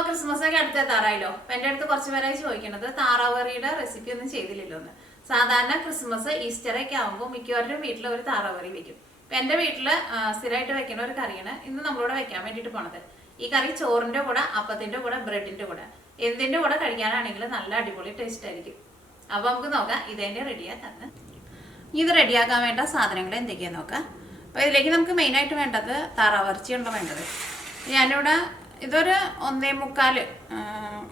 ഇപ്പോൾ ക്രിസ്മസൊക്കെ അടുത്തെത്താറായല്ലോ. അപ്പം എൻ്റെ അടുത്ത് കുറച്ച് പേരായി ചോദിക്കുന്നത് താറാവ് കറിയുടെ റെസിപ്പി ഒന്നും ചെയ്തില്ലല്ലോ എന്ന്. സാധാരണ ക്രിസ്മസ് ഈസ്റ്ററൊക്കെ ആകുമ്പോൾ മിക്കവരുടെയും വീട്ടിൽ ഒരു താറാവ് കറി വെക്കും. അപ്പം എൻ്റെ വീട്ടിൽ സ്ഥിരമായിട്ട് വെക്കുന്ന ഒരു കറിയാണ് ഇന്ന് നമ്മളിവിടെ വെക്കാൻ വേണ്ടിയിട്ട് പോണത്. ഈ കറി ചോറിൻ്റെ കൂടെ, അപ്പത്തിൻ്റെ കൂടെ, ബ്രെഡിൻ്റെ കൂടെ, എന്തിൻ്റെ കൂടെ കഴിക്കാനാണെങ്കിൽ നല്ല അടിപൊളി ടേസ്റ്റ് ആയിരിക്കും. അപ്പോൾ നമുക്ക് നോക്കാം ഇതേൻ്റെ റെഡിയാക്കാന്ന്. ഇത് റെഡിയാക്കാൻ വേണ്ട സാധനങ്ങൾ എന്തൊക്കെയാണെന്ന് നോക്കാം. അപ്പോൾ ഇതിലേക്ക് നമുക്ക് മെയിനായിട്ട് വേണ്ടത് താറാവ് ഇറച്ചിയാണ് വേണ്ടത്. ഞാനിവിടെ ഇതൊരു 1.25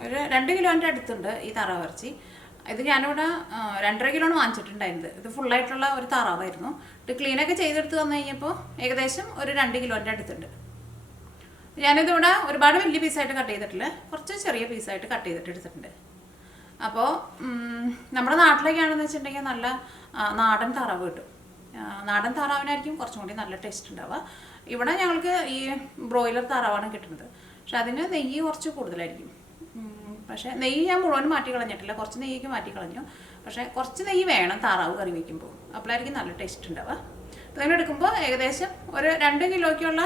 ഒരു 2 കിലോൻ്റെ അടുത്തുണ്ട് ഈ താറാവ് ഇറച്ചി. ഇത് ഞാനിവിടെ 2.5 കിലോണ് വാങ്ങിച്ചിട്ടുണ്ടായിരുന്നത്. ഇത് ഫുള്ളായിട്ടുള്ള ഒരു താറാവായിരുന്നു. ഇത് ക്ലീനൊക്കെ ചെയ്തെടുത്ത് വന്നു കഴിഞ്ഞപ്പോൾ ഏകദേശം ഒരു 2 കിലോൻ്റെ അടുത്തുണ്ട്. ഞാനിതിവിടെ ഒരുപാട് വലിയ പീസായിട്ട് കട്ട് ചെയ്തിട്ടില്ല, കുറച്ച് ചെറിയ പീസായിട്ട് കട്ട് ചെയ്തിട്ട് എടുത്തിട്ടുണ്ട്. അപ്പോൾ നമ്മുടെ നാട്ടിലേക്കാണെന്ന് വെച്ചിട്ടുണ്ടെങ്കിൽ നല്ല നാടൻ താറാവ് കിട്ടും. നാടൻ താറാവിനായിരിക്കും കുറച്ചും കൂടി നല്ല ടേസ്റ്റ് ഉണ്ടാവുക. ഇവിടെ ഞങ്ങൾക്ക് ഈ ബ്രോയിലർ താറാവാണ് കിട്ടുന്നത്. പക്ഷെ അതിന് നെയ്യ് കുറച്ച് കൂടുതലായിരിക്കും. പക്ഷേ നെയ്യ് ഞാൻ മുഴുവൻ മാറ്റി കളഞ്ഞിട്ടില്ല, കുറച്ച് നെയ്യൊക്കെ മാറ്റി കളഞ്ഞു. പക്ഷേ കുറച്ച് നെയ്യ് വേണം താറാവ് കറി വയ്ക്കുമ്പോൾ, അപ്പോഴായിരിക്കും നല്ല ടേസ്റ്റ് ഉണ്ടാവുക. അപ്പോൾ അങ്ങനെ എടുക്കുമ്പോൾ ഏകദേശം ഒരു 2 കിലോയ്ക്കുള്ള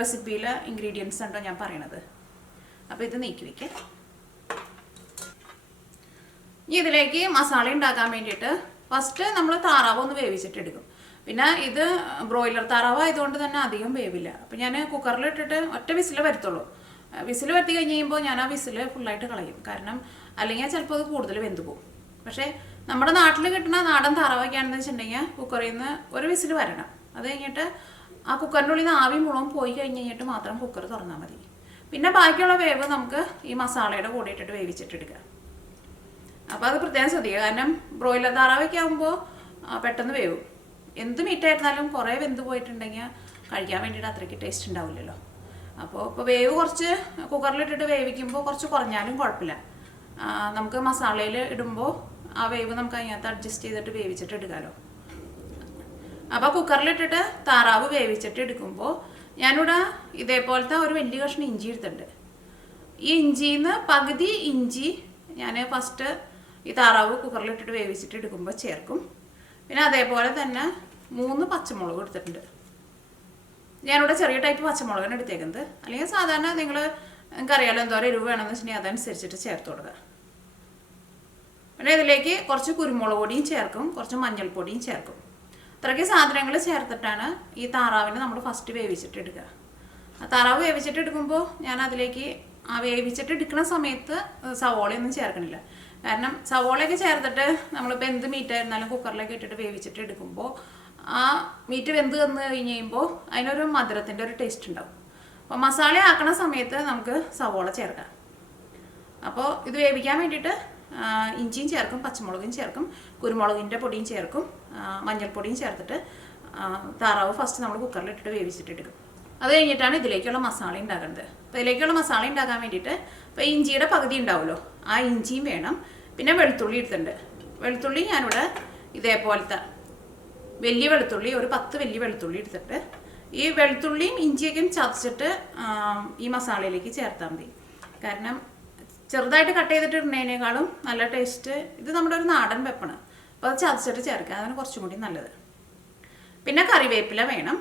റെസിപ്പിയിൽ ഇൻഗ്രീഡിയൻസ് ഉണ്ടോ ഞാൻ പറയണത്. അപ്പോൾ ഇത് നീക്കി വയ്ക്കാം. ഇതിലേക്ക് മസാല ഉണ്ടാക്കാൻ വേണ്ടിയിട്ട് ഫസ്റ്റ് നമ്മൾ താറാവ് ഒന്ന് വേവിച്ചിട്ടെടുക്കും. പിന്നെ ഇത് ബ്രോയിലർ താറാവ് ആയതുകൊണ്ട് തന്നെ അധികം വേവില്ല. അപ്പോൾ ഞാൻ കുക്കറിലിട്ടിട്ട് ഒറ്റ വിസിൽ വരുത്തുള്ളൂ. വിസിൽ വരുത്തി കഴിഞ്ഞ് കഴിയുമ്പോൾ ഞാൻ ആ വിസിൽ ഫുള്ളായിട്ട് കളയും. കാരണം അല്ലെങ്കിൽ ചിലപ്പോൾ അത് കൂടുതൽ വെന്ത് പോകും. പക്ഷേ നമ്മുടെ നാട്ടിൽ കിട്ടുന്ന നാടൻ താറാവൊക്കെ ആണെന്ന് വെച്ചിട്ടുണ്ടെങ്കിൽ കുക്കറിൽ നിന്ന് ഒരു വിസിൽ വരണം. അത് കഴിഞ്ഞിട്ട് ആ കുക്കറിൻ്റെ ഉള്ളിൽ നിന്ന് ആവി മുഴുവൻ പോയി കഴിഞ്ഞ് കഴിഞ്ഞിട്ട് മാത്രം കുക്കർ തുറന്നാൽ മതി. പിന്നെ ബാക്കിയുള്ള വേവ് നമുക്ക് ഈ മസാലയുടെ കൂടെ ഇട്ടിട്ട് വേവിച്ചിട്ടെടുക്കാം. അപ്പോൾ അത് പ്രത്യേകം ശ്രദ്ധിക്കുക. കാരണം ബ്രോയിലർ താറാവൊക്കെ ആകുമ്പോൾ പെട്ടെന്ന് വേവും. എന്ത് മീറ്റായിരുന്നാലും കുറേ വെന്ത് പോയിട്ടുണ്ടെങ്കിൽ കഴിക്കാൻ വേണ്ടിയിട്ട് അത്രയ്ക്ക് ടേസ്റ്റ് ഉണ്ടാവില്ലല്ലോ. അപ്പോൾ ഇപ്പോൾ വേവ് കുറച്ച് കുക്കറിലിട്ടിട്ട് വേവിക്കുമ്പോൾ കുറച്ച് കുറഞ്ഞാലും കുഴപ്പമില്ല. നമുക്ക് മസാലയിൽ ഇടുമ്പോൾ ആ വേവ് നമുക്ക് അതിനകത്ത് അഡ്ജസ്റ്റ് ചെയ്തിട്ട് വേവിച്ചിട്ട് എടുക്കാമല്ലോ. അപ്പോൾ കുക്കറിലിട്ടിട്ട് താറാവ് വേവിച്ചിട്ട് എടുക്കുമ്പോൾ ഞാനിവിടെ ഇതേപോലത്തെ ഒരു വലിയ കഷ്ണം ഇഞ്ചി എടുത്തിട്ടുണ്ട്. ഈ ഇഞ്ചിയിൽ നിന്ന് പകുതി ഇഞ്ചി ഞാൻ ഫസ്റ്റ് ഈ താറാവ് കുക്കറിലിട്ടിട്ട് വേവിച്ചിട്ട് എടുക്കുമ്പോൾ ചേർക്കും. പിന്നെ അതേപോലെ തന്നെ 3 പച്ചമുളക് എടുത്തിട്ടുണ്ട്. ഞാനിവിടെ ചെറിയ ടൈപ്പ് പച്ചമുളകാണ് എടുത്തേക്കുന്നത്. അല്ലെങ്കിൽ സാധാരണ നിങ്ങൾക്കറിയാലോ എന്തോരം എരിവ് വേണമെന്ന് വെച്ചിട്ടുണ്ടെങ്കിൽ അതനുസരിച്ചിട്ട് ചേർത്ത് കൊടുക്കുക. പിന്നെ ഇതിലേക്ക് കുറച്ച് കുരുമുളക് പൊടിയും ചേർക്കും, കുറച്ച് മഞ്ഞൾപ്പൊടിയും ചേർക്കും. ഇത്രയ്ക്ക് സാധനങ്ങൾ ചേർത്തിട്ടാണ് ഈ താറാവിനെ നമ്മൾ ഫസ്റ്റ് വേവിച്ചിട്ട് എടുക്കുക. ആ താറാവ് വേവിച്ചിട്ട് എടുക്കുമ്പോൾ ഞാൻ അതിലേക്ക് ആ വേവിച്ചിട്ട് എടുക്കുന്ന സമയത്ത് സവോളയൊന്നും ചേർക്കണില്ല. കാരണം സവോളയൊക്കെ ചേർത്തിട്ട് നമ്മളിപ്പോൾ എന്ത് മീറ്റായിരുന്നാലും കുക്കറിലേക്ക് ഇട്ടിട്ട് വേവിച്ചിട്ട് എടുക്കുമ്പോൾ ആ മീറ്റ് വെന്ത് വന്ന് കഴിഞ്ഞ് കഴിയുമ്പോൾ അതിനൊരു മധുരത്തിൻ്റെ ഒരു ടേസ്റ്റ് ഉണ്ടാവും. അപ്പോൾ മസാല ആക്കണ സമയത്ത് നമുക്ക് സവോള ചേർക്കാം. അപ്പോൾ ഇത് വേവിക്കാൻ വേണ്ടിയിട്ട് ഇഞ്ചിയും ചേർക്കും, പച്ചമുളകും ചേർക്കും, കുരുമുളകിൻ്റെ പൊടിയും ചേർക്കും, മഞ്ഞൾപ്പൊടിയും ചേർത്തിട്ട് താറാവ് ഫസ്റ്റ് നമ്മൾ കുക്കറിലിട്ടിട്ട് വേവിച്ചിട്ട് എടുക്കും. അത് കഴിഞ്ഞിട്ടാണ് ഇതിലേക്കുള്ള മസാല ഉണ്ടാക്കേണ്ടത്. അപ്പോൾ ഇതിലേക്കുള്ള മസാല ഉണ്ടാക്കാൻ വേണ്ടിയിട്ട് ഇപ്പോൾ ഇഞ്ചിയുടെ പകുതി ഉണ്ടാവുമല്ലോ, ആ ഇഞ്ചിയും വേണം. പിന്നെ വെളുത്തുള്ളി എടുത്തിട്ടുണ്ട്. വെളുത്തുള്ളി ഞാനിവിടെ ഇതേപോലത്തെ വലിയ വെളുത്തുള്ളി ഒരു 10 വലിയ വെളുത്തുള്ളി എടുത്തിട്ട് ഈ വെളുത്തുള്ളിയും ഇഞ്ചിയൊക്കെയും ചതച്ചിട്ട് ഈ മസാലയിലേക്ക് ചേർത്താൽ മതി. കാരണം ചെറുതായിട്ട് കട്ട് ചെയ്തിട്ട് ഇടുന്നതിനേക്കാളും നല്ല ടേസ്റ്റ് ഇത് നമ്മുടെ ഒരു നാടൻ വെപ്പാണ്. അപ്പോൾ അത് ചതച്ചിട്ട് ചേർക്കുക, അതാണ് കുറച്ചും കൂടി നല്ലത്. പിന്നെ കറിവേപ്പില വേണം.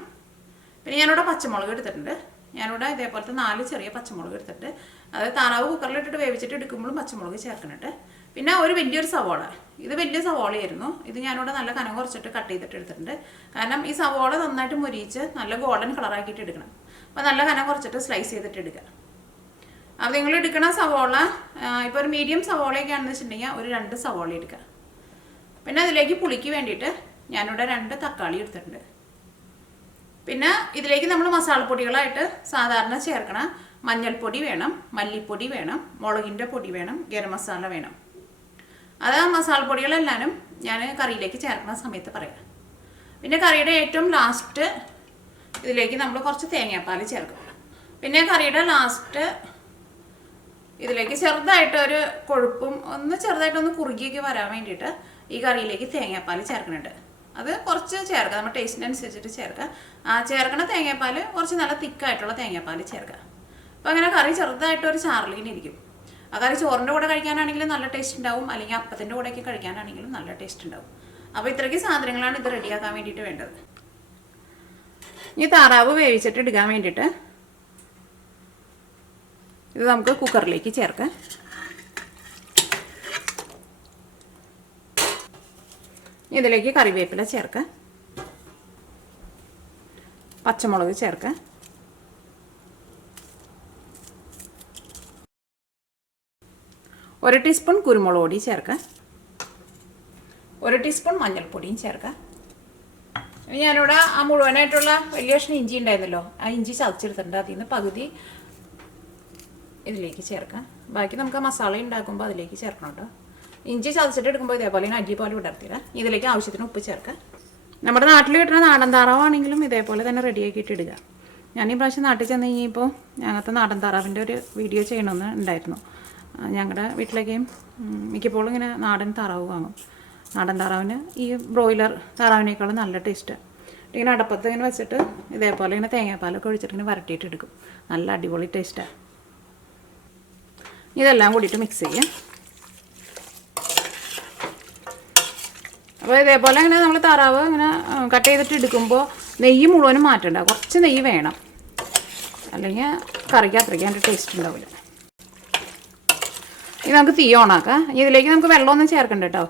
പിന്നെ ഞാനിവിടെ പച്ചമുളക് എടുത്തിട്ടുണ്ട്. ഞാനിവിടെ ഇതേപോലത്തെ 4 ചെറിയ പച്ചമുളക് എടുത്തിട്ട് അത് താറാവ് കുക്കറിലിട്ടിട്ട് വേവിച്ചിട്ട് എടുക്കുമ്പോഴും പച്ചമുളക് ചേർക്കുന്നുണ്ട്. പിന്നെ ഒരു വലിയൊരു സവോള, ഇത് വലിയ സവോളയായിരുന്നു. ഇത് ഞാനിവിടെ നല്ല കനം കുറച്ചിട്ട് കട്ട് ചെയ്തിട്ട് എടുത്തിട്ടുണ്ട്. കാരണം ഈ സവോള നന്നായിട്ട് മുരിയിച്ച് നല്ല ഗോൾഡൻ കളറാക്കിയിട്ട് എടുക്കണം. അപ്പോൾ നല്ല കനം കുറച്ചിട്ട് സ്ലൈസ് ചെയ്തിട്ട് എടുക്കുക. അപ്പോൾ നിങ്ങൾ എടുക്കണ സവോള ഇപ്പോൾ ഒരു മീഡിയം സവോളയൊക്കെ ആണെന്ന് വെച്ചിട്ടുണ്ടെങ്കിൽ ഒരു 2 സവോള എടുക്കുക. പിന്നെ അതിലേക്ക് പുളിക്ക് വേണ്ടിയിട്ട് ഞാനിവിടെ 2 തക്കാളി എടുത്തിട്ടുണ്ട്. പിന്നെ ഇതിലേക്ക് നമ്മൾ മസാലപ്പൊടികളായിട്ട് സാധാരണ ചേർക്കണ മഞ്ഞൾപ്പൊടി വേണം, മല്ലിപ്പൊടി വേണം, മുളകിൻ്റെ പൊടി വേണം, ഗരം മസാല വേണം. അത് ആ മസാലപ്പൊടികളെല്ലാവരും ഞാൻ കറിയിലേക്ക് ചേർക്കുന്ന സമയത്ത് പറയാം. പിന്നെ കറിയുടെ ഏറ്റവും ലാസ്റ്റ് ഇതിലേക്ക് നമ്മൾ കുറച്ച് തേങ്ങാപ്പാൽ ചേർക്കും. പിന്നെ കറിയുടെ ലാസ്റ്റ് ഇതിലേക്ക് ചെറുതായിട്ടൊരു കൊഴുപ്പും ചെറുതായിട്ടൊന്ന് കുറുകിയൊക്കെ വരാൻ വേണ്ടിയിട്ട് ഈ കറിയിലേക്ക് തേങ്ങാപ്പാൽ ചേർക്കുന്നുണ്ട്. അത് കുറച്ച് ചേർക്കുക, നമ്മുടെ ടേസ്റ്റിനനുസരിച്ചിട്ട് ചേർക്കുക. ആ ചേർക്കണ തേങ്ങാപ്പാൽ കുറച്ച് നല്ല തിക്കായിട്ടുള്ള തേങ്ങാപ്പാൽ ചേർക്കുക. അപ്പോൾ അങ്ങനെ കറി ചെറുതായിട്ടൊരു ചാറിലിങ്ങനെ ഇരിക്കും. ആ കറി ചോറിൻ്റെ കൂടെ കഴിക്കാനാണെങ്കിലും നല്ല ടേസ്റ്റ് ഉണ്ടാവും, അല്ലെങ്കിൽ അപ്പത്തിൻ്റെ കൂടെയൊക്കെ കഴിക്കാനാണെങ്കിലും നല്ല ടേസ്റ്റ് ഉണ്ടാവും. അപ്പോൾ ഇത്രയ്ക്ക് സാധനങ്ങളാണ് ഇത് റെഡിയാക്കാൻ വേണ്ടിയിട്ട് വേണ്ടത്. ഇനി താറാവ് വേവിച്ചിട്ട് എടുക്കാൻ വേണ്ടിയിട്ട് ഇത് നമുക്ക് കുക്കറിലേക്ക് ചേർക്കാം. ഇതിലേക്ക് കറിവേപ്പില ചേർക്കാം, പച്ചമുളക് ചേർക്കാം, ഒരു ടീസ്പൂൺ കുരുമുളക് പൊടി ചേർക്കാം, ഒരു ടീസ്പൂൺ മഞ്ഞൾപ്പൊടിയും ചേർക്കാം. ഞാനിവിടെ ആ മുഴുവനായിട്ടുള്ള വലിയ കഷ്ണം ഇഞ്ചി ഉണ്ടായിരുന്നല്ലോ, ആ ഇഞ്ചി ചതച്ചെടുത്തിട്ടുണ്ട്. അതിൽ നിന്ന് പകുതി ഇതിലേക്ക് ചേർക്കാം. ബാക്കി നമുക്ക് മസാല ഉണ്ടാക്കുമ്പോൾ അതിലേക്ക് ചേർക്കണം കേട്ടോ. ഇഞ്ചി ചതച്ചിട്ട് എടുക്കുമ്പോൾ ഇതേപോലെ അരി പോലെ വിടർത്തില്ല. ഇതിലേക്ക് ആവശ്യത്തിന് ഉപ്പ് ചേർക്കാം. നമ്മുടെ നാട്ടിൽ കിട്ടുന്ന നാടൻ താറാവാണെങ്കിലും ഇതേപോലെ തന്നെ റെഡിയാക്കിയിട്ട് ഇടുക. ഞാൻ ഈ പ്രാവശ്യം നാട്ടിൽ ചെന്ന് കഴിഞ്ഞപ്പോൾ ഞങ്ങൾക്ക് നാടൻ താറാവിൻ്റെ ഒരു വീഡിയോ ചെയ്യണമെന്ന് ഉണ്ടായിരുന്നു. ഞങ്ങളുടെ വീട്ടിലേക്ക് മിക്കപ്പോഴും ഇങ്ങനെ നാടൻ താറാവ് വാങ്ങും. നാടൻ താറാവിന് ഈ ബ്രോയിലർ താറാവിനേക്കാളും നല്ല ടേസ്റ്റ്. ഇങ്ങനെ അടപ്പത്ത് ഇങ്ങനെ വെച്ചിട്ട് ഇതേപോലെ ഇങ്ങനെ തേങ്ങാപ്പാലൊക്കെ ഒഴിച്ചിട്ട് ഇങ്ങനെ വരട്ടിയിട്ട് എടുക്കും. നല്ല അടിപൊളി ടേസ്റ്റാണ്. ഇതെല്ലാം കൂടിയിട്ട് മിക്സ് ചെയ്യാം. അപ്പോൾ ഇതേപോലെ ഇങ്ങനെ നമ്മൾ താറാവ് ഇങ്ങനെ കട്ട് ചെയ്തിട്ട് എടുക്കുമ്പോൾ നെയ്യ് മുഴുവനും മാറ്റണ്ട, കുറച്ച് നെയ്യ് വേണം, അല്ലെങ്കിൽ കറിക്ക് അത്രയ്ക്ക് അതിൻ്റെ ടേസ്റ്റ് ഉണ്ടാവില്ല. ഇനി നമുക്ക് തീ ഓണാക്കാം. ഇതിലേക്ക് നമുക്ക് വെള്ളമൊന്നും ചേർക്കണ്ട കേട്ടോ.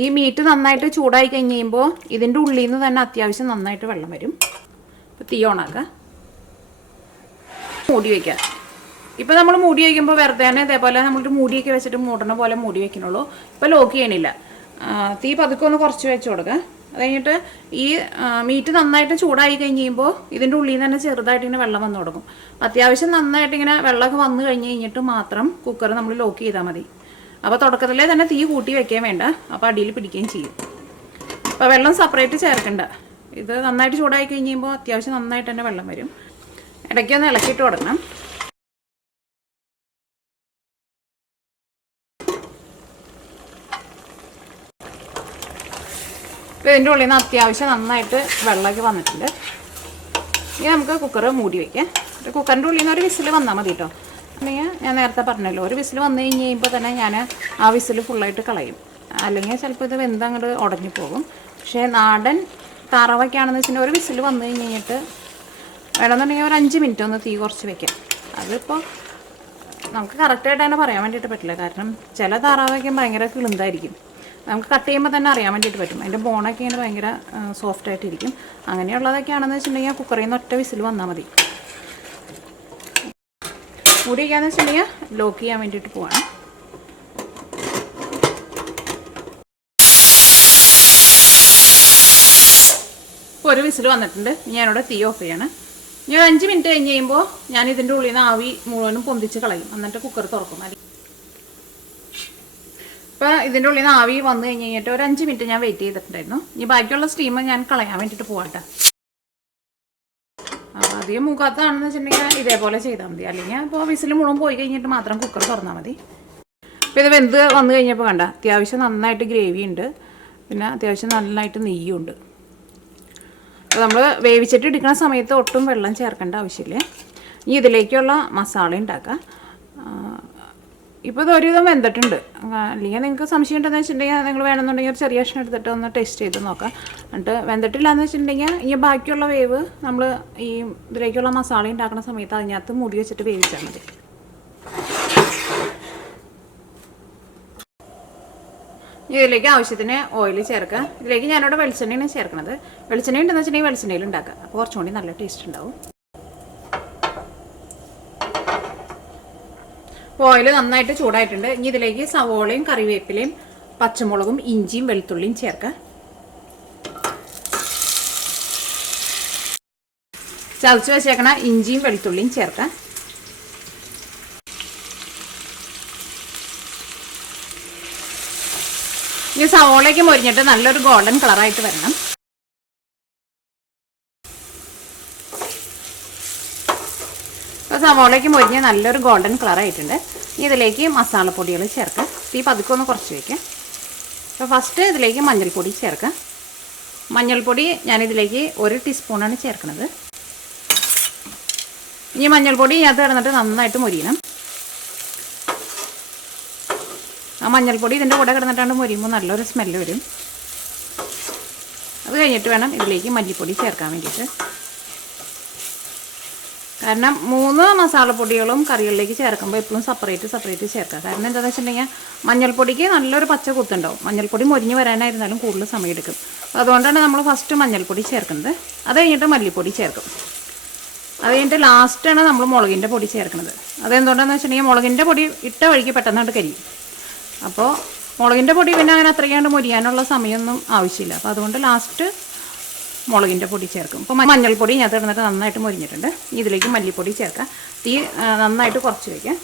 ഈ മീറ്റ് നന്നായിട്ട് ചൂടായി കഴിഞ്ഞ് കഴിയുമ്പോൾ ഇതിൻ്റെ ഉള്ളിൽ നിന്ന് തന്നെ അത്യാവശ്യം നന്നായിട്ട് വെള്ളം വരും. അപ്പോൾ തീ ഓണാക്കാം, മൂടി വയ്ക്കാം. ഇപ്പോൾ നമ്മൾ മൂടി വയ്ക്കുമ്പോൾ വെറുതെ തന്നെ ഇതേപോലെ നമ്മളൊരു മൂടിയൊക്കെ വെച്ചിട്ട് മൂടണ പോലെ മൂടി വയ്ക്കണുള്ളൂ. ഇപ്പോൾ ലോക്ക് ചെയ്യണില്ല. തീ പതുക്കെ ഒന്ന് കുറച്ച് വെച്ച് കൊടുക്കുക. അത് കഴിഞ്ഞിട്ട് ഈ മീറ്റ് നന്നായിട്ട് ചൂടായി കഴിഞ്ഞ് കഴിയുമ്പോൾ ഇതിൻ്റെ ഉള്ളിൽ നിന്ന് തന്നെ ചെറുതായിട്ട് ഇങ്ങനെ വെള്ളം വന്നു തുടങ്ങും. അത്യാവശ്യം നന്നായിട്ട് ഇങ്ങനെ വെള്ളമൊക്കെ വന്നു കഴിഞ്ഞ് കഴിഞ്ഞിട്ട് മാത്രം കുക്കർ നമ്മൾ ലോക്ക് ചെയ്താൽ മതി. അപ്പോൾ തുടക്കത്തിലേ തന്നെ തീ കൂട്ടി വെക്കാൻ വേണ്ട, അപ്പോൾ അടിയിൽ പിടിക്കുകയും ചെയ്യും. അപ്പോൾ വെള്ളം സെപ്പറേറ്റ് ചേർക്കണ്ട. ഇത് നന്നായിട്ട് ചൂടായി കഴിഞ്ഞ് കഴിയുമ്പോൾ അത്യാവശ്യം നന്നായിട്ട് തന്നെ വെള്ളം വരും. ഇടയ്ക്കൊന്ന് ഇളക്കിയിട്ട് കൊടുക്കണം. അപ്പോൾ ഇതിൻ്റെ ഉള്ളിൽ നിന്ന് അത്യാവശ്യം നന്നായിട്ട് വെള്ളമൊക്കെ വന്നിട്ടുണ്ട്. ഇനി നമുക്ക് കുക്കർ മൂടി വയ്ക്കാം. കുക്കറിൻ്റെ ഉള്ളിൽ നിന്ന് ഒരു വിസിൽ വന്നാൽ മതി കേട്ടോ. അല്ലെങ്കിൽ ഞാൻ നേരത്തെ പറഞ്ഞല്ലോ, ഒരു വിസിൽ വന്നു കഴിഞ്ഞ് കഴിയുമ്പോൾ തന്നെ ഞാൻ ആ വിസിൽ ഫുള്ളായിട്ട് കളയും. അല്ലെങ്കിൽ ചിലപ്പോൾ ഇത് വെന്ത് അങ്ങോട്ട് ഉടഞ്ഞു പോകും. പക്ഷേ നാടൻ താറാവൊക്കെയാണെന്ന് വെച്ചിട്ടുണ്ടെങ്കിൽ ഒരു വിസിൽ വന്നു കഴിഞ്ഞിട്ട് വേണമെന്നുണ്ടെങ്കിൽ ഒരു 5 മിനിറ്റ് ഒന്ന് തീ കുറച്ച് വെക്കാം. അതിപ്പോൾ നമുക്ക് കറക്റ്റായിട്ട് തന്നെ പറയാൻ വേണ്ടിയിട്ട് പറ്റില്ല. കാരണം ചില താറാവൊക്കെ ഭയങ്കര കിളുന്തായിരിക്കും. നമുക്ക് കട്ട് ചെയ്യുമ്പോൾ തന്നെ അറിയാൻ വേണ്ടിയിട്ട് പറ്റും. അതിൻ്റെ ബോണൊക്കെ ഇങ്ങനെ ഭയങ്കര സോഫ്റ്റായിട്ടിരിക്കും. അങ്ങനെയുള്ളതൊക്കെയാണെന്ന് വെച്ചിട്ടുണ്ടെങ്കിൽ കുക്കറിൽ നിന്ന് ഒറ്റ വിസിൽ വന്നാൽ മതി. മൂടി വയ്ക്കാന്ന് വെച്ചിട്ടുണ്ടെങ്കിൽ ലോക്ക് ചെയ്യാൻ വേണ്ടിയിട്ട് പോവാണ്. ഇപ്പോൾ ഒരു വിസിൽ വന്നിട്ടുണ്ട്. ഞാനിവിടെ തീ ഓഫ് ചെയ്യണം. ഞാൻ 5 മിനിറ്റ് കഴിഞ്ഞ് കഴിയുമ്പോൾ ഞാൻ ഇതിൻ്റെ ഉള്ളിൽ നിന്ന് ആവി മുഴുവനും പൊന്തിച്ച് കളയും. എന്നിട്ട് കുക്കർ തുറക്കും. ഇപ്പോൾ ഇതിൻ്റെ ഉള്ളിൽ നിന്ന് ആവി വന്നു കഴിഞ്ഞ് കഴിഞ്ഞിട്ട് ഒരു 5 മിനിറ്റ് ഞാൻ വെയിറ്റ് ചെയ്തിട്ടുണ്ടായിരുന്നു. ഇനി ബാക്കിയുള്ള സ്റ്റീം ഞാൻ കളയാൻ വേണ്ടിയിട്ട് പോവാട്ടെ. അപ്പോൾ അധികം മൂക്കാത്തതാണെന്ന് വെച്ചിട്ടുണ്ടെങ്കിൽ ഇതേപോലെ ചെയ്താൽ മതി. അല്ലെങ്കിൽ ഇപ്പോൾ വിസിൽ മുഴുവൻ പോയി കഴിഞ്ഞിട്ട് മാത്രം കുക്കർ തുറന്നാൽ മതി. അപ്പോൾ ഇത് വെന്ത് വന്നു കഴിഞ്ഞപ്പോൾ കണ്ട അത്യാവശ്യം നന്നായിട്ട് ഗ്രേവി ഉണ്ട്, പിന്നെ അത്യാവശ്യം നന്നായിട്ട് നെയ്യുണ്ട്. അപ്പോൾ നമ്മൾ വേവിച്ചിട്ട് എടുക്കുന്ന സമയത്ത് ഒട്ടും വെള്ളം ചേർക്കേണ്ട ആവശ്യമില്ല. ഇനി ഇതിലേക്കുള്ള മസാല ഉണ്ടാക്കാം. ഇപ്പോൾ ഇത് ഒരുവിധം വെന്തിട്ടുണ്ട്. അല്ലെങ്കിൽ നിങ്ങൾക്ക് സംശയം ഉണ്ടെന്ന് വെച്ചിട്ടുണ്ടെങ്കിൽ നിങ്ങൾ വേണമെന്നുണ്ടെങ്കിൽ ഒരു ചെറിയ കഷ്ണം എടുത്തിട്ട് ഒന്ന് ടേസ്റ്റ് ചെയ്ത് നോക്കാം. എന്നിട്ട് വെന്തിട്ടില്ല എന്ന് വെച്ചിട്ടുണ്ടെങ്കിൽ ഇനി ബാക്കിയുള്ള വേവ് നമ്മൾ ഈ ഇതിലേക്കുള്ള മസാല ഉണ്ടാക്കുന്ന സമയത്ത് അതിനകത്ത് മൂടി വെച്ചിട്ട് വേവിച്ചാൽ മതി. ഇതിലേക്ക് ആവശ്യത്തിന് ഓയിൽ ചേർക്കുക. ഇതിലേക്ക് ഞാനിവിടെ വെളിച്ചെണ്ണയാണ് ചേർക്കുന്നത്. വെളിച്ചെണ്ണ ഉണ്ടെന്ന് വെച്ചിട്ടുണ്ടെങ്കിൽ വെളിച്ചെണ്ണയിൽ ഉണ്ടാക്കുക. അപ്പോൾ കുറച്ചും കൂടി നല്ല ടേസ്റ്റ് ഉണ്ടാവും. ഓയിൽ നന്നായിട്ട് ചൂടായിട്ടുണ്ട്. ഇനി ഇതിലേക്ക് സവോളയും കറിവേപ്പിലയും പച്ചമുളകും ഇഞ്ചിയും വെളുത്തുള്ളിയും ചേർക്കുക. ചതച്ച് വെച്ചേക്കണ ഇഞ്ചിയും വെളുത്തുള്ളിയും ചേർക്കുക. ഈ സവോളയ്ക്ക് മൊരിഞ്ഞിട്ട് നല്ലൊരു ഗോൾഡൻ കളറായിട്ട് വരണം. അപ്പോൾ സവോളയ്ക്ക് മൊരിഞ്ഞ് നല്ലൊരു ഗോൾഡൻ കളറായിട്ടുണ്ട്. ഇതിലേക്ക് മസാലപ്പൊടികൾ ചേർക്കാം. തീ പതുക്കെ ഒന്ന് കുറച്ച് വയ്ക്കാം. അപ്പോൾ ഫസ്റ്റ് ഇതിലേക്ക് മഞ്ഞൾപ്പൊടി ചേർക്കാം. മഞ്ഞൾപ്പൊടി ഞാനിതിലേക്ക് 1 ടീസ്പൂണാണ് ചേർക്കുന്നത്. ഇനി മഞ്ഞൾപ്പൊടി ഇതിനകത്ത് കിടന്നിട്ട് നന്നായിട്ട് മൊരിയണം. ആ മഞ്ഞൾപ്പൊടി ഇതിൻ്റെ കൂടെ കിടന്നിട്ടാണ് മൊരിയുമ്പോൾ നല്ലൊരു സ്മെല്ല് വരും. അത് കഴിഞ്ഞിട്ട് വേണം ഇതിലേക്ക് മല്ലിപ്പൊടി ചേർക്കാൻ വേണ്ടിയിട്ട്. കാരണം 3 മസാലപ്പൊടികളും കറികളിലേക്ക് ചേർക്കുമ്പോൾ എപ്പോഴും സെപ്പറേറ്റ് ചേർക്കുക. കാരണം എന്താണെന്ന് വെച്ചിട്ടുണ്ടെങ്കിൽ മഞ്ഞൾപ്പൊടിക്ക് നല്ലൊരു പച്ച കുത്തുണ്ടാവും. മഞ്ഞൾപ്പൊടി മൊരിഞ്ഞ് വരാനായിരുന്നാലും കൂടുതൽ സമയം എടുക്കും. അതുകൊണ്ടാണ് നമ്മൾ ഫസ്റ്റ് മഞ്ഞൾപ്പൊടി ചേർക്കുന്നത്. അത് കഴിഞ്ഞിട്ട് മല്ലിപ്പൊടി ചേർക്കും. അത് കഴിഞ്ഞിട്ട് ലാസ്റ്റാണ് നമ്മൾ മുളകിൻ്റെ പൊടി ചേർക്കുന്നത്. അതെന്തുകൊണ്ടാണെന്ന് വെച്ചിട്ടുണ്ടെങ്കിൽ മുളകിൻ്റെ പൊടി ഇട്ട വഴിക്ക് പെട്ടെന്നായിട്ട് കരിയും. അപ്പോൾ മുളകിൻ്റെ പൊടി പിന്നെ അങ്ങനെ അത്രയ്ക്കാണ്ട് മൊരിയാനുള്ള സമയമൊന്നും ആവശ്യമില്ല. അപ്പോൾ അതുകൊണ്ട് ലാസ്റ്റ് മുളകിൻ്റെ പൊടി ചേർക്കും. ഇപ്പോൾ മഞ്ഞൾപ്പൊടി ഞാൻ ഇടുന്നിട്ട് നന്നായിട്ട് മൊരിഞ്ഞിട്ടുണ്ട്. ഇതിലേക്ക് മല്ലിപ്പൊടി ചേർക്കാം. തീ നന്നായിട്ട് കുറച്ച് വയ്ക്കാം.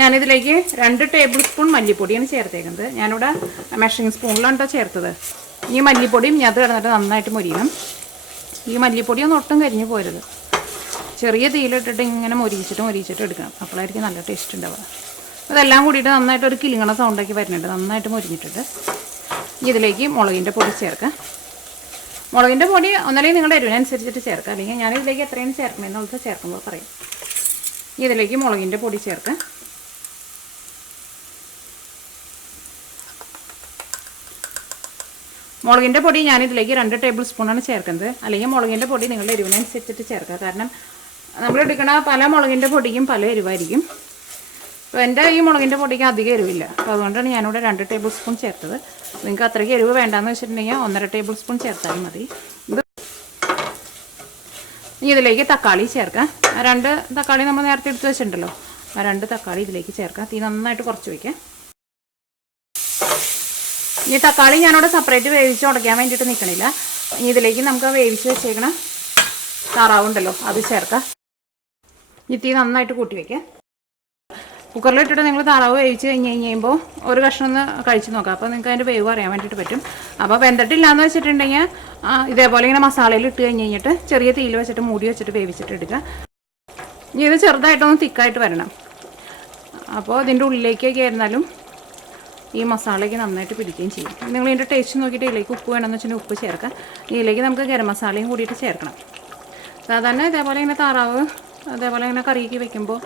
ഞാനിതിലേക്ക് 2 ടേബിൾ സ്പൂൺ മല്ലിപ്പൊടിയാണ് ചേർത്തേക്കുന്നത്. ഞാനിവിടെ മെഷറിംഗ് സ്പൂണിലാണ് ചേർത്തത്. ഈ മല്ലിപ്പൊടിയും ഞാൻ കിടന്നിട്ട് നന്നായിട്ട് മൊരിയണം. ഈ മല്ലിപ്പൊടിയൊന്നും ഒട്ടും കരിഞ്ഞു പോരുത്. ചെറിയ തീയിലിട്ടിട്ട് ഇങ്ങനെ മൊരിച്ചിട്ട് എടുക്കണം. അപ്പോഴായിരിക്കും നല്ല ടേസ്റ്റ് ഉണ്ടാവുക. അതെല്ലാം കൂടിയിട്ട് നന്നായിട്ട് ഒരു കിലുങ്ങണ സൗണ്ടാക്കി വരുന്നുണ്ട്. നന്നായിട്ട് മൊരിഞ്ഞിട്ടുണ്ട്. ഇതിലേക്ക് മുളകിൻ്റെ പൊടി ചേർക്കാം. മുളകിൻ്റെ പൊടി ഒന്നല്ലെങ്കിൽ നിങ്ങളുടെ എരിവിനനുസരിച്ചിട്ട് ചേർക്കാം. അല്ലെങ്കിൽ ഞാനിതിലേക്ക് എത്രയാണ് ചേർക്കണമെന്നുള്ളത് ചേർക്കുമ്പോൾ പറയും. ഇതിലേക്ക് മുളകിൻ്റെ പൊടി ചേർക്കാം. മുളകിൻ്റെ പൊടി ഞാനിതിലേക്ക് 2 ടേബിൾ സ്പൂണാണ് ചേർക്കുന്നത്. അല്ലെങ്കിൽ മുളകിൻ്റെ പൊടി നിങ്ങളുടെ എരിവിനനുസരിച്ചിട്ട് ചേർക്കുക. കാരണം നമ്മൾ എടുക്കുന്ന പല മുളകിൻ്റെ പൊടിയും പല എരിവായിരിക്കും. അപ്പോൾ എൻ്റെ ഈ മുളകിൻ്റെ പൊടിക്ക് അധികം എരിവില്ല. അപ്പോൾ അതുകൊണ്ടാണ് ഞാനിവിടെ 2 ടേബിൾ സ്പൂൺ ചേർത്തത്. നിങ്ങൾക്ക് അത്രയ്ക്ക് എരിവ് വേണ്ടാന്ന് വെച്ചിട്ടുണ്ടെങ്കിൽ 1.5 ടേബിൾ സ്പൂൺ ചേർത്താലും മതി. ഇതിലേക്ക് തക്കാളി ചേർക്കാം. 2 തക്കാളി നമ്മൾ നേരത്തെ എടുത്ത് വെച്ചിട്ടുണ്ടല്ലോ, ആ 2 തക്കാളി ഇതിലേക്ക് ചേർക്കാം. തീ നന്നായിട്ട് കുറച്ച് വയ്ക്കാം. ഈ തക്കാളി ഞാനിവിടെ സെപ്പറേറ്റ് വേവിച്ച് ഉടയ്ക്കാൻ വേണ്ടിയിട്ട് നിൽക്കണില്ല. ഇതിലേക്ക് നമുക്ക് വേവിച്ച് വെച്ചേക്കണ താറാവുണ്ടല്ലോ അത് ചേർക്കാം. ഈ തീ നന്നായിട്ട് കൂട്ടി വയ്ക്കാം. കുക്കറിലിട്ടിട്ട് നിങ്ങൾ താറാവ് വേവിച്ച് കഴിയുമ്പോൾ ഒരു കഷ്ണം ഒന്ന് കഴിച്ച് നോക്കാം. അപ്പോൾ നിങ്ങൾക്ക് അതിൻ്റെ വേവ് അറിയാൻ വേണ്ടിയിട്ട് പറ്റും. അപ്പോൾ വെന്തിട്ടില്ലാന്ന് വെച്ചിട്ടുണ്ടെങ്കിൽ ഇതേപോലെ ഇങ്ങനെ മസാലയിൽ ഇട്ട് കഴിഞ്ഞിട്ട് ചെറിയ തീയിൽ വെച്ചിട്ട് മൂടി വെച്ചിട്ട് വേവിച്ചിട്ട് എടുക്കുക. ഇനി ഇത് ചെറുതായിട്ടൊന്ന് തിക്കായിട്ട് വരണം. അപ്പോൾ ഇതിൻ്റെ ഉള്ളിലേക്കൊക്കെ ആയിരുന്നാലും ഈ മസാലയ്ക്ക് നന്നായിട്ട് പിടിക്കുകയും ചെയ്യും. നിങ്ങൾ ഇതിൻ്റെ ടേസ്റ്റ് നോക്കിയിട്ട് ഇതിലേക്ക് ഉപ്പ് വേണമെന്ന് വെച്ചിട്ടുണ്ടെങ്കിൽ ഉപ്പ് ചേർക്കാം. ഇതിലേക്ക് നമുക്ക് ഗരം മസാലയും കൂടിയിട്ട് ചേർക്കണം. സാധാരണ ഇതേപോലെ ഇങ്ങനെ താറാവ് അതേപോലെ ഇങ്ങനെ കറിക്ക് വെക്കുമ്പോൾ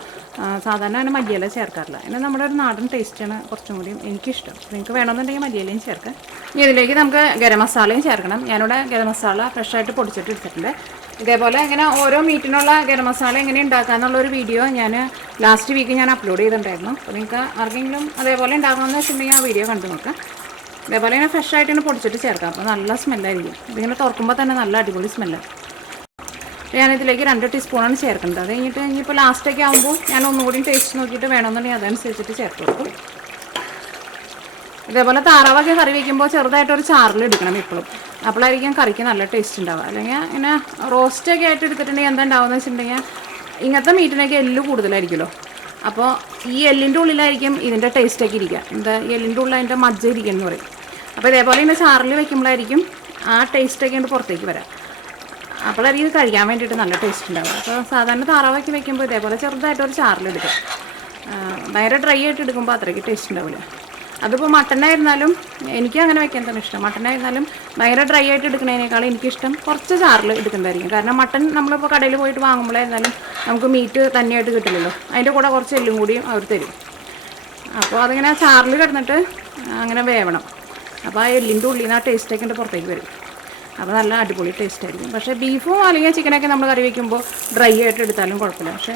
സാധാരണ അങ്ങനെ മല്ലിയില ചേർക്കാറില്ല. പിന്നെ നമ്മുടെ ഒരു നാടൻ ടേസ്റ്റാണ് കുറച്ചും കൂടിയും എനിക്കിഷ്ടം. നിങ്ങൾക്ക് വേണമെന്നുണ്ടെങ്കിൽ മല്ലിയിലയും ചേർക്കാം. ഇനി ഇതിലേക്ക് നമുക്ക് ഗരം മസാലയും ചേർക്കണം. ഞാനിവിടെ ഗരം മസാല ഫ്രഷായിട്ട് പൊടിച്ചിട്ട് എടുത്തിട്ടുണ്ട്. ഇതേപോലെ ഇങ്ങനെ ഓരോ മീറ്റിനുള്ള ഗരം മസാല എങ്ങനെ ഉണ്ടാക്കാമെന്നുള്ളൊരു വീഡിയോ ഞാൻ ലാസ്റ്റ് വീക്ക് ഞാൻ അപ്ലോഡ് ചെയ്തിട്ടുണ്ടായിരുന്നു. അപ്പോൾ നിങ്ങൾക്ക് ആർക്കെങ്കിലും അതേപോലെ ഉണ്ടാക്കണമെന്ന് വെച്ചിട്ടുണ്ടെങ്കിൽ ആ വീഡിയോ കണ്ടു നോക്കാം. ഇതേപോലെ ഇങ്ങനെ ഫ്രഷായിട്ട് ഇങ്ങനെ പൊടിച്ചിട്ട് ചേർക്കാം. അപ്പോൾ നല്ല സ്മെല്ലായിരിക്കും. ഇതിങ്ങനെ തുറക്കുമ്പോൾ തന്നെ നല്ല അടിപൊളി സ്മെല്ലാണ്. ഞാനിതിലേക്ക് 2 ടീസ്പൂണാണ് ചേർക്കുന്നത്. അത് കഴിഞ്ഞിട്ട് ഇനിയിപ്പോൾ ലാസ്റ്റൊക്കെ ആകുമ്പോൾ ഞാൻ ഒന്നുകൂടി ടേസ്റ്റ് നോക്കിയിട്ട് വേണമെന്നുണ്ടെങ്കിൽ അതനുസരിച്ചിട്ട് ചേർത്ത് കൊടുക്കും. ഇതേപോലെ താറാവൊക്കെ കറി വയ്ക്കുമ്പോൾ ചെറുതായിട്ടൊരു ചാറിലെടുക്കണം എപ്പോഴും. അപ്പോഴായിരിക്കും കറിക്ക് നല്ല ടേസ്റ്റ് ഉണ്ടാവുക. അല്ലെങ്കിൽ ഇങ്ങനെ റോസ്റ്റൊക്കെ ആയിട്ട് എടുത്തിട്ടുണ്ടെങ്കിൽ എന്താ ഉണ്ടാവുമെന്ന് വെച്ചിട്ടുണ്ടെങ്കിൽ ഇങ്ങനത്തെ മീറ്റിനൊക്കെ എല്ല് കൂടുതലായിരിക്കുമല്ലോ. അപ്പോൾ ഈ എല്ലിൻ്റെ ഉള്ളിലായിരിക്കും ഇതിൻ്റെ ടേസ്റ്റൊക്കെ ഇരിക്കുക. എന്താ എല്ലിൻ്റെ ഉള്ളിൽ അതിൻ്റെ മജ്ജ ഇരിക്കുമെന്ന് പറയും. അപ്പോൾ ഇതേപോലെ ഇങ്ങനെ ചാറിൽ വയ്ക്കുമ്പോഴായിരിക്കും ആ ടേസ്റ്റൊക്കെ ഉണ്ട് പുറത്തേക്ക് വരാം. അപ്പോഴായിരിക്കും ഇത് കഴിക്കാൻ വേണ്ടിയിട്ട് നല്ല ടേസ്റ്റ് ഉണ്ടാവുക. അപ്പോൾ സാധാരണ താറാവാക്കി വയ്ക്കുമ്പോൾ ഇതേപോലെ ചെറുതായിട്ടൊരു ചാറിലെടുക്കും. ഭയങ്കര ഡ്രൈ ആയിട്ട് എടുക്കുമ്പോൾ അത്രയ്ക്ക് ടേസ്റ്റ് ഉണ്ടാവില്ല. അതിപ്പോൾ മട്ടനായിരുന്നാലും എനിക്ക് അങ്ങനെ വെക്കാൻ തന്നെ ഇഷ്ടം. മട്ടനായിരുന്നാലും ഭയങ്കര ഡ്രൈ ആയിട്ട് എടുക്കുന്നതിനേക്കാളും എനിക്കിഷ്ടം കുറച്ച് ചാറിൽ എടുക്കുന്നതായിരിക്കും. കാരണം മട്ടൻ നമ്മളിപ്പോൾ കടയിൽ പോയിട്ട് വാങ്ങുമ്പോഴായിരുന്നാലും നമുക്ക് മീറ്റ് തന്നെയായിട്ട് കിട്ടില്ലല്ലോ. അതിൻ്റെ കൂടെ കുറച്ച് എല്ലും കൂടിയും അവർ തരും. അപ്പോൾ അതിങ്ങനെ ചാറിൽ കിടന്നിട്ട് അങ്ങനെ വേവണം. അപ്പോൾ ആ എല്ലിൻ്റെ ഉള്ളിൽ നിന്ന് ആ ടേസ്റ്റൊക്കെ ഉണ്ട് പുറത്തേക്ക് വരും. അപ്പോൾ നല്ല അടിപൊളി ടേസ്റ്റ് ആയിരിക്കും. പക്ഷേ ബീഫും അല്ലെങ്കിൽ ചിക്കനൊക്കെ നമ്മൾ കറി വയ്ക്കുമ്പോൾ ഡ്രൈ ആയിട്ട് എടുത്താലും കുഴപ്പമില്ല. പക്ഷേ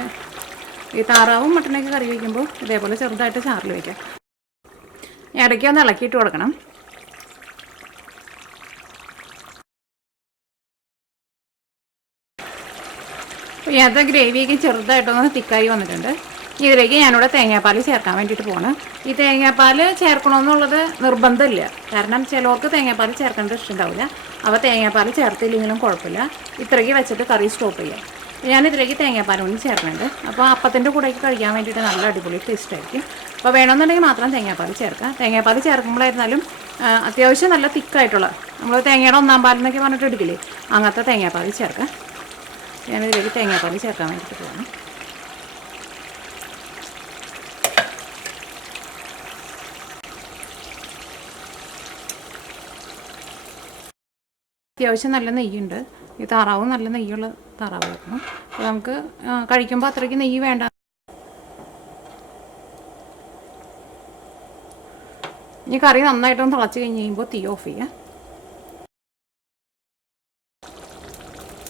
ഈ താറാവും മട്ടനൊക്കെ കറി വയ്ക്കുമ്പോൾ ഇതേപോലെ ചെറുതായിട്ട് ചാറിൽ വയ്ക്കാം. ഇടയ്ക്ക് ഒന്ന് ഇളക്കിയിട്ട് കൊടുക്കണം. അപ്പോൾ ഇതിനകത്ത് ഗ്രേവിയൊക്കെ ചെറുതായിട്ടൊന്ന് തിക്കായി വന്നിട്ടുണ്ട്. ഇതിലേക്ക് ഞാനിവിടെ തേങ്ങാപ്പാൽ ചേർക്കാൻ വേണ്ടിയിട്ട് പോകണം. ഈ തേങ്ങാപ്പാൽ ചേർക്കണമെന്നുള്ളത് നിർബന്ധമില്ല. കാരണം ചിലവർക്ക് തേങ്ങാപ്പാൽ ചേർക്കേണ്ട ഇഷ്ടമുണ്ടാവില്ല. അപ്പോൾ തേങ്ങാപ്പാൽ ചേർത്തില്ലെങ്കിലും കുഴപ്പമില്ല. ഇത്രയ്ക്ക് വെച്ചിട്ട് കറി സ്റ്റോപ്പ് ചെയ്യാം. ഞാനിതിലേക്ക് തേങ്ങാപ്പാൽ കൂടി ചേർക്കുന്നുണ്ട്. അപ്പോൾ അപ്പത്തിൻ്റെ കൂടെയൊക്കെ കഴിക്കാൻ വേണ്ടിയിട്ട് നല്ല അടിപൊളി ടേസ്റ്റ് ആയിരിക്കും. അപ്പോൾ വേണമെന്നുണ്ടെങ്കിൽ മാത്രം തേങ്ങാപ്പാൽ ചേർക്കാം. തേങ്ങാപ്പാൽ ചേർക്കുമ്പോഴായിരുന്നാലും അത്യാവശ്യം നല്ല തിക്കായിട്ടുള്ള നമ്മൾ തേങ്ങയുടെ 1-ാം പാലെന്നൊക്കെ പറഞ്ഞിട്ട് എടുക്കില്ലേ, അങ്ങനത്തെ തേങ്ങാപ്പാൽ ചേർക്കാം. ഞാനിതിലേക്ക് തേങ്ങാപ്പാൽ ചേർക്കാൻ വേണ്ടിയിട്ട് പോകണം. അത്യാവശ്യം നല്ല നെയ്യുണ്ട്. ഈ താറാവും നല്ല നെയ്യുള്ള താറാവ് വെക്കണം. അപ്പോൾ നമുക്ക് കഴിക്കുമ്പോൾ അത്രയ്ക്ക് നെയ്യ് വേണ്ട. ഈ കറി നന്നായിട്ടൊന്ന് തിളച്ച് കഴിഞ്ഞ് കഴിയുമ്പോൾ തീ ഓഫ് ചെയ്യാം.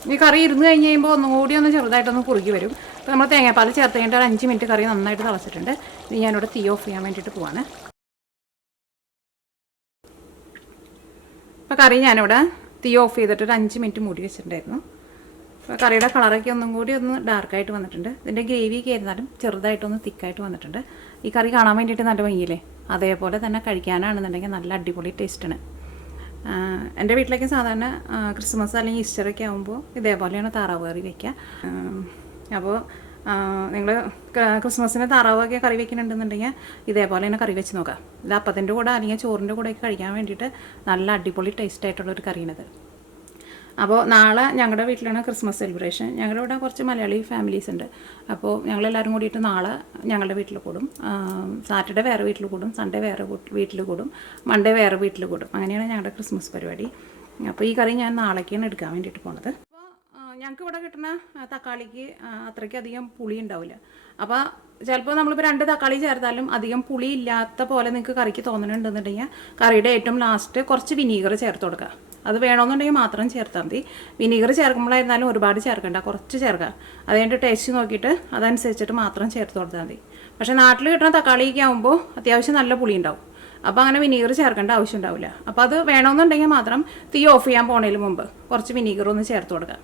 ഈ കറി ഇരുന്ന് കഴിഞ്ഞ് കഴിയുമ്പോൾ ഒന്നും കൂടി ഒന്ന് ചെറുതായിട്ടൊന്ന് കുറുകി വരും. അപ്പോൾ നമ്മൾ തേങ്ങാപ്പാൽ ചേർത്ത് കഴിഞ്ഞിട്ട് ഒരു 5 മിനിറ്റ് കറി നന്നായിട്ട് തിളച്ചിട്ടുണ്ട്. ഇനി ഞാനിവിടെ തീ ഓഫ് ചെയ്യാൻ വേണ്ടിയിട്ട് പോവാണ്. അപ്പോൾ കറി ഞാനിവിടെ തീ ഓഫ് ചെയ്തിട്ട് ഒരു 5 മിനിറ്റ് മൂടി വെച്ചിട്ടുണ്ടായിരുന്നു. അപ്പോൾ കറിയുടെ കളറൊക്കെ ഒന്നും കൂടി ഒന്ന് ഡാർക്കായിട്ട് വന്നിട്ടുണ്ട്. ഇതിൻ്റെ ഗ്രേവിയൊക്കെ ആയിരുന്നാലും ചെറുതായിട്ടൊന്ന് തിക്കായിട്ട് വന്നിട്ടുണ്ട്. ഈ കറി കാണാൻ വേണ്ടിയിട്ട് നല്ല ഭംഗിയില്ലേ, അതേപോലെ തന്നെ കഴിക്കാനാണെന്നുണ്ടെങ്കിൽ നല്ല അടിപൊളി ടേസ്റ്റാണ്. എൻ്റെ വീട്ടിലേക്ക് സാധാരണ ക്രിസ്മസ് അല്ലെങ്കിൽ ഈസ്റ്ററൊക്കെ ആകുമ്പോൾ ഇതേപോലെയാണ് താറാവ് കറി വയ്ക്കുക. അപ്പോൾ നിങ്ങൾ ക്രിസ്മസിന് താറാവൊക്കെ കറി വയ്ക്കുന്നുണ്ടെന്നുണ്ടെങ്കിൽ ഇതേപോലെ തന്നെ കറി വെച്ച് നോക്കാം. ഇത് അപ്പത്തിൻ്റെ കൂടെ അല്ലെങ്കിൽ ചോറിൻ്റെ കൂടെയൊക്കെ കഴിക്കാൻ വേണ്ടിയിട്ട് നല്ല അടിപൊളി ടേസ്റ്റ് ആയിട്ടുള്ളൊരു കറിയാണിത്. അപ്പോൾ നാളെ ഞങ്ങളുടെ വീട്ടിലാണ് ക്രിസ്മസ് സെലിബ്രേഷൻ. ഞങ്ങളുടെ ഇവിടെ കുറച്ച് മലയാളി ഫാമിലീസ് ഉണ്ട്. അപ്പോൾ ഞങ്ങളെല്ലാവരും കൂടിയിട്ട് നാളെ ഞങ്ങളുടെ വീട്ടിൽ കൂടും. സാറ്റർഡേ വേറെ വീട്ടിൽ കൂടും, സൺഡേ വേറെ വീട്ടിൽ കൂടും, മൺഡേ വേറെ വീട്ടിൽ കൂടും. അങ്ങനെയാണ് ഞങ്ങളുടെ ക്രിസ്മസ് പരിപാടി. അപ്പോൾ ഈ കറി ഞാൻ നാളേക്കാണ് എടുക്കാൻ വേണ്ടിയിട്ട് പോണത്. അപ്പോൾ ഞങ്ങൾക്ക് ഇവിടെ കിട്ടുന്ന തക്കാളിക്ക് അത്രയ്ക്ക് അധികം പുളി ഉണ്ടാവില്ല. അപ്പോൾ ചിലപ്പോൾ നമ്മളിപ്പോൾ 2 തക്കാളി ചേർത്താലും അധികം പുളി ഇല്ലാത്ത പോലെ നിങ്ങൾക്ക് കറിക്ക് തോന്നുന്നുണ്ടെന്നുണ്ടെങ്കിൽ കറിയുടെ ഏറ്റവും ലാസ്റ്റ് കുറച്ച് വിനീഗർ ചേർത്ത് കൊടുക്കുക. അത് വേണമെന്നുണ്ടെങ്കിൽ മാത്രം ചേർത്താൽ മതി. വിനീഗർ ചേർക്കുമ്പോഴായിരുന്നാലും ഒരുപാട് ചേർക്കണ്ട, കുറച്ച് ചേർക്കുക. അത് കഴിഞ്ഞിട്ട് ടേസ്റ്റ് നോക്കിയിട്ട് അതനുസരിച്ചിട്ട് മാത്രം ചേർത്ത് കൊടുത്താൽ മതി. പക്ഷേ നാട്ടിൽ കിട്ടുന്ന തക്കാളിയൊക്കെ ആകുമ്പോൾ അത്യാവശ്യം നല്ല പുളി ഉണ്ടാവും. അപ്പോൾ അങ്ങനെ വിനീഗർ ചേർക്കേണ്ട ആവശ്യം ഉണ്ടാവില്ല. അപ്പോൾ അത് വേണമെന്നുണ്ടെങ്കിൽ മാത്രം തീ ഓഫ് ചെയ്യാൻ പോണതിന് മുമ്പ് കുറച്ച് വിനീഗർ ഒന്ന് ചേർത്ത് കൊടുക്കുക.